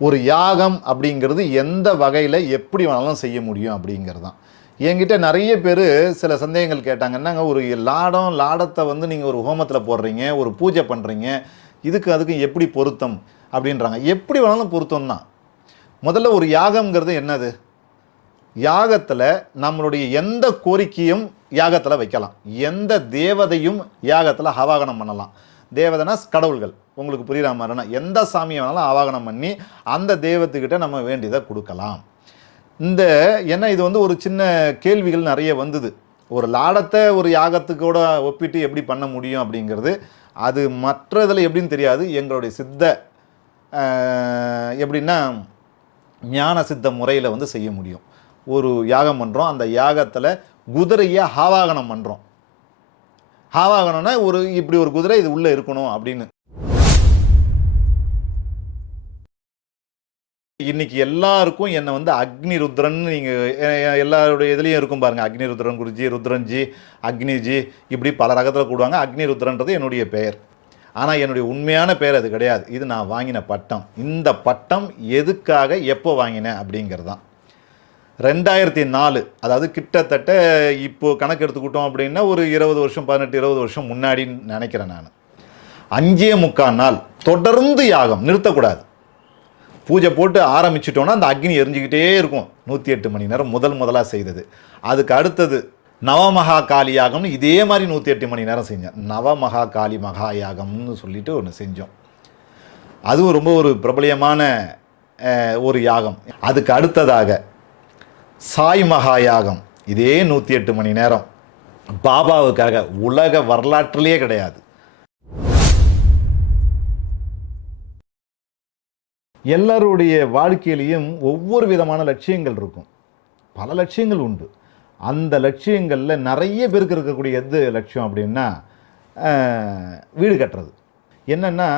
ஒரு யாகம் அப்படிங்கிறது எந்த வகையில் எப்படி வேணாலும் செய்ய முடியும் அப்படிங்கிறது தான் என்கிட்ட நிறைய பேர் சில சந்தேகங்கள் கேட்டாங்க. என்னங்க ஒரு லாடம் லாடத்தை வந்து நீங்கள் ஒரு ஹோமத்தில் போடுறீங்க ஒரு பூஜை பண்ணுறீங்க இதுக்கு அதுக்கு எப்படி பொருத்தம் அப்படின்றாங்க. எப்படி வேணாலும் பொருத்தம் தான் முதல்ல ஒரு யாகம்ங்கிறது என்னது? யாகத்தில் நம்மளுடைய எந்த கோரிக்கையும் யாகத்தில் வைக்கலாம். எந்த தேவதையும் யாகத்தில் ஹவாகனம் பண்ணலாம். தேவதைனா கடவுள்கள். உங்களுக்கு புரியுற மாதிரினா எந்த சாமியை வேணாலும் ஆவாகனம் பண்ணி அந்த தெய்வத்துக்கிட்ட நம்ம வேண்டியதை கொடுக்கலாம். இந்த ஏன்னா இது வந்து ஒரு சின்ன கேள்விகள் நிறைய வந்தது. ஒரு லாடத்தை ஒரு யாகத்துக்கூட ஒப்பிட்டு எப்படி பண்ண முடியும் அப்படிங்கிறது அது மற்ற இதில் எப்படின்னு தெரியாது. எங்களுடைய சித்த எப்படின்னா ஞான சித்த முறையில் வந்து செய்ய முடியும். ஒரு யாகம் பண்ணுறோம் அந்த யாகத்தில் குதிரையை ஆவாகனம் பண்ணுறோம் ஆவாகனம்னா ஒரு இப்படி ஒரு குதிரை இது உள்ளே இருக்கணும் அப்படின்னு. இன்னைக்கு எல்லாருக்கும் என்னை வந்து அக்னி ருத்ரன் நீங்கள் எல்லாருடைய இதுலேயும் இருக்கும் பாருங்கள் அக்னி ருத்ரன் குருஜி ருத்ரன்ஜி அக்னிஜி இப்படி பல ரகத்தில் கூடுவாங்க. அக்னி ருத்ரன்றது என்னுடைய பெயர். ஆனால் என்னுடைய உண்மையான பெயர் அது கிடையாது. இது நான் வாங்கின பட்டம். இந்த பட்டம் எதுக்காக எப்போ வாங்கினேன் அப்படிங்கிறது தான் ரெண்டாயிரத்தி நாலு அதாவது கிட்டத்தட்ட இப்போது கணக்கு எடுத்துக்கிட்டோம் அப்படின்னா ஒரு இருபது வருஷம் பதினெட்டு இருபது வருஷம் முன்னாடின்னு நினைக்கிறேன் நான். அஞ்சே முக்கால் நாள் தொடர்ந்து யாகம் நிறுத்தக்கூடாது. பூஜை போட்டு ஆரம்பிச்சிட்டோன்னா அந்த அக்னி எரிஞ்சுக்கிட்டே இருக்கும். நூற்றி எட்டு மணி நேரம் முதல் முதலாக செய்தது. அதுக்கு அடுத்தது நவமகா காளி யாகம்னு இதே மாதிரி நூற்றி எட்டு மணி நேரம் செஞ்சேன். நவமகா காளி மகா யாகம்னு சொல்லிட்டு ஒன்று செஞ்சோம். அதுவும் ரொம்ப ஒரு பிரபலியமான ஒரு யாகம். அதுக்கு அடுத்ததாக சாய் மகா யாகம் இதே நூற்றி எட்டு மணி நேரம். பாபாவுக்காக உலக வரலாற்றிலேயே கிடையாது. எல்லாருடைய வாழ்க்கையிலையும் ஒவ்வொரு விதமான லட்சியங்கள் இருக்கும். பல லட்சியங்கள் உண்டு. அந்த லட்சியங்களில் நிறைய பேருக்கு இருக்கக்கூடிய எது லட்சியம் அப்படின்னா வீடு கட்டுறது. என்னென்னா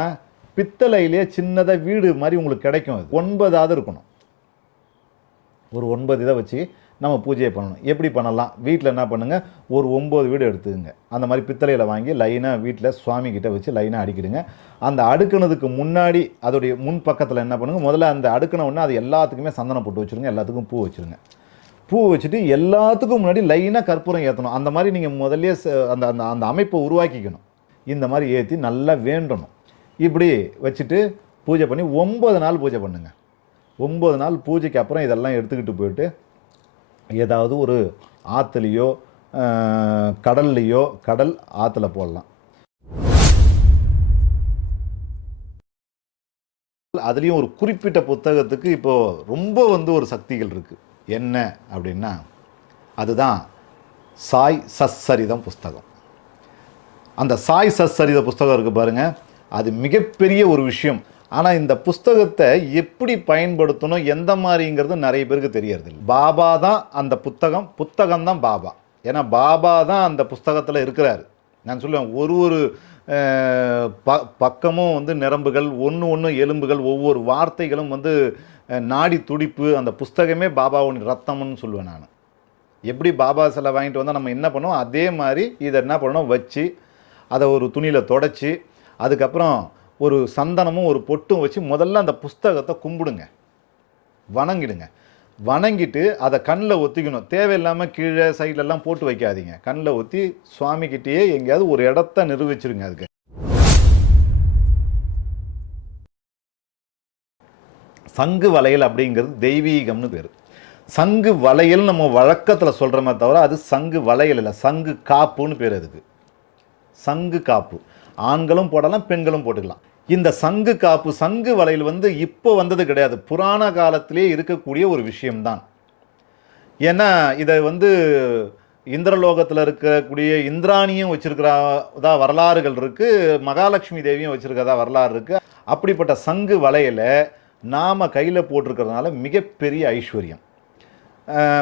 பித்தளையிலே சின்னதாக வீடு மாதிரி உங்களுக்கு கிடைக்கும் ஒன்பதாவது இருக்கணும். ஒரு ஒன்பது இதை வச்சு நம்ம பூஜையை பண்ணணும். எப்படி பண்ணலாம்? வீட்டில் என்ன பண்ணுங்கள் ஒரு ஒம்பது வீடு எடுத்துக்கங்க. அந்த மாதிரி பித்தளையில் வாங்கி லைனாக வீட்டில் சுவாமி கிட்டே வச்சு லைனாக அடிக்கிடுங்க. அந்த அடுக்குனதுக்கு முன்னாடி அதோடைய முன் பக்கத்தில் என்ன பண்ணுங்கள் முதல்ல அந்த அடுக்கின உடனே அது எல்லாத்துக்குமே சந்தனம் போட்டு வச்சுருங்க. எல்லாத்துக்கும் பூ வச்சுருங்க. பூ வச்சுட்டு எல்லாத்துக்கும் முன்னாடி லைனாக கற்பூரம் ஏற்றணும் அந்த மாதிரி நீங்கள் முதல்ல அந்த அந்த அந்த அமைப்பை உருவாக்கிக்கணும். இந்த மாதிரி ஏற்றி நல்லா வேண்டணும். இப்படி வச்சுட்டு பூஜை பண்ணி ஒம்பது நாள் பூஜை பண்ணுங்கள் ஒம்பது நாள் பூஜைக்கு அப்புறம் இதெல்லாம் எடுத்துக்கிட்டு போயிட்டு ஏதாவது ஒரு ஆற்றுலையோ கடல்லையோ கடல் ஆற்றுல போடலாம். அதுலேயும் ஒரு குறிப்பிட்ட புத்தகத்துக்கு இப்போது ரொம்ப வந்து ஒரு சக்திகள் இருக்குது என்ன அப்படின்னா அதுதான் சாய் சச்சரிதம் புஸ்தகம். அந்த சாய் சச்சரித புஸ்தகம் இருக்குது பாருங்கள் அது மிகப்பெரிய ஒரு விஷயம். ஆனால் இந்த புஸ்தகத்தை எப்படி பயன்படுத்தணும் எந்த மாதிரிங்கிறது நிறைய பேருக்கு தெரியறது பாபா தான் அந்த புத்தகம் புத்தகம் தான் பாபா. ஏன்னா பாபா தான் அந்த புஸ்தகத்தில் இருக்கிறாரு. நான் சொல்லுவேன் ஒரு ஒரு ப பக்கமும் வந்து நிரம்புகள் ஒன்று ஒன்று எலும்புகள் ஒவ்வொரு வார்த்தைகளும் வந்து நாடி துடிப்பு அந்த புஸ்தகமே பாபாவின் ரத்தம்னு சொல்லுவேன் நான். எப்படி பாபா சிலை வாங்கிட்டு வந்தால் நம்ம என்ன பண்ணுவோம்? அதே மாதிரி இதை என்ன பண்ணணும்? வச்சு அதை ஒரு துணியில் தொடச்சி அதுக்கப்புறம் ஒரு சந்தனமும் ஒரு பொட்டும் வச்சு முதல்ல அந்த புஸ்தகத்தை கும்பிடுங்க. வணங்கிடுங்க. வணங்கிட்டு அதை கண்ணில் ஒத்திக்கணும். தேவையில்லாமல் கீழே சைட்லெல்லாம் போட்டு வைக்காதீங்க. கண்ணில் ஒத்தி சுவாமிகிட்டேயே எங்கேயாவது ஒரு இடத்த நிரூபிச்சிருங்க அதுக்கு. சங்கு வளையல் அப்படிங்கிறது தெய்வீகம்னு பேர். சங்கு வளையல் நம்ம வழக்கத்தில் சொல்கிறோமே தவிர அது சங்கு வளையல் இல்லை. சங்கு காப்புன்னு பேர் அதுக்கு. சங்கு காப்பு. ஆண்களும் போடலாம் பெண்களும் போட்டுக்கலாம். இந்த சங்கு காப்பு சங்கு வலையில் வந்து இப்போ வந்தது கிடையாது. புராண காலத்திலே இருக்கக்கூடிய ஒரு விஷயம்தான். ஏன்னா இதை வந்து இந்திரலோகத்தில் இருக்கக்கூடிய இந்திராணியும் வச்சிருக்கிறதா வரலாறுகள் இருக்குது மகாலட்சுமி தேவியும் வச்சுருக்கிறதா வரலாறு இருக்குது அப்படிப்பட்ட சங்கு வலையில் நாம் கையில் போட்டிருக்கிறதுனால மிகப்பெரிய ஐஸ்வர்யம்.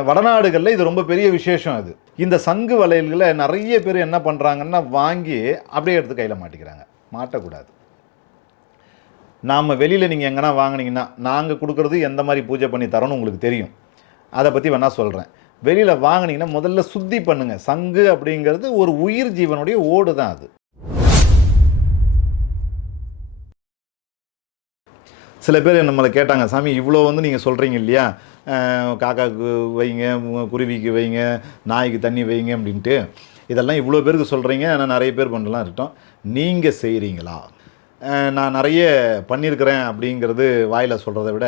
வடநாடுகளில் இது ரொம்ப பெரிய விசேஷம் அது. இந்த சங்கு வலையில்களை நிறைய பேர் என்ன பண்ணுறாங்கன்னா வாங்கி அப்படியே எடுத்து கையில் மாட்டிக்கிறாங்க. மாட்டக்கூடாது. நாம் வெளியில் நீங்கள் எங்கன்னா வாங்குனீங்கன்னா நாங்கள் கொடுக்குறது எந்த மாதிரி பூஜை பண்ணி தரோன்னு உங்களுக்கு தெரியும். அதை பற்றி வேணால் சொல்கிறேன் வெளியில் வாங்கினீங்கன்னா முதல்ல சுத்தி பண்ணுங்கள் சங்கு அப்படிங்கிறது ஒரு உயிர் ஜீவனுடைய ஓடு தான் அது. சில பேர் நம்மளை கேட்டாங்க சாமி இவ்வளோ வந்து நீங்கள் சொல்கிறீங்க இல்லையா? காக்காவுக்கு வைங்க குருவிக்கு வைங்க நாய்க்கு தண்ணி வைங்க அப்படின்ட்டு. இதெல்லாம் இவ்வளோ பேருக்கு சொல்கிறீங்க ஆனால் நிறைய பேர் பண்ணலாம் இருக்கட்டும். நீங்கள் செய்கிறீங்களா நான் நிறைய பண்ணியிருக்கிறேன் அப்படிங்கிறது வாயில் சொல்கிறத விட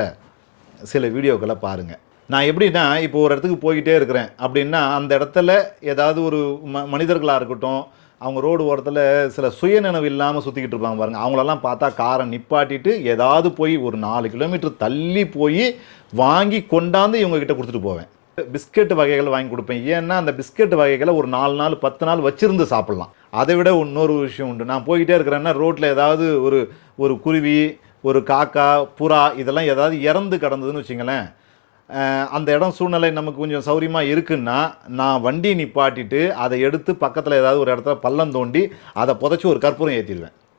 சில வீடியோக்களை பாருங்கள் நான் எப்படின்னா இப்போ ஒரு இடத்துக்கு போய்கிட்டே இருக்கிறேன். அப்படின்னா அந்த இடத்துல ஏதாவது ஒரு ம மனிதர்களாக இருக்கட்டும் அவங்க ரோடு ஓரத்தில் சில சுயநினைவு இல்லாமல் சுற்றிக்கிட்டு இருப்பாங்க பாருங்கள் அவங்களெல்லாம் பார்த்தா காரை நிப்பாட்டிட்டு ஏதாவது போய் ஒரு நாலு கிலோமீட்டர் தள்ளி போய் வாங்கி கொண்டாந்து இவங்கக்கிட்ட கொடுத்துட்டு போவேன். பிஸ்கெட் வகைகள் வாங்கி கொடுப்பேன். ஏன்னா அந்த பிஸ்கெட் வகைகளை ஒரு நாலு நாள் பத்து நாள் வச்சிருந்து சாப்பிட்லாம். அதை விட இன்னொரு விஷயம் உண்டு. நான் போய்கிட்டே இருக்கிறேன்னா ரோட்டில் ஏதாவது ஒரு ஒரு குருவி ஒரு காக்கா புறா இதெல்லாம் ஏதாவது இறந்து கிடந்ததுன்னு வச்சுங்களேன் அந்த இடம் சூழ்நிலை நமக்கு கொஞ்சம் சௌரியமாக இருக்குன்னா நான் வண்டியை நிப்பாட்டிட்டு அதை எடுத்து பக்கத்தில் ஏதாவது ஒரு இடத்துல பள்ளம் தோண்டி அதை புதைச்சி ஒரு கற்பூரம் ஏற்றிடுவேன்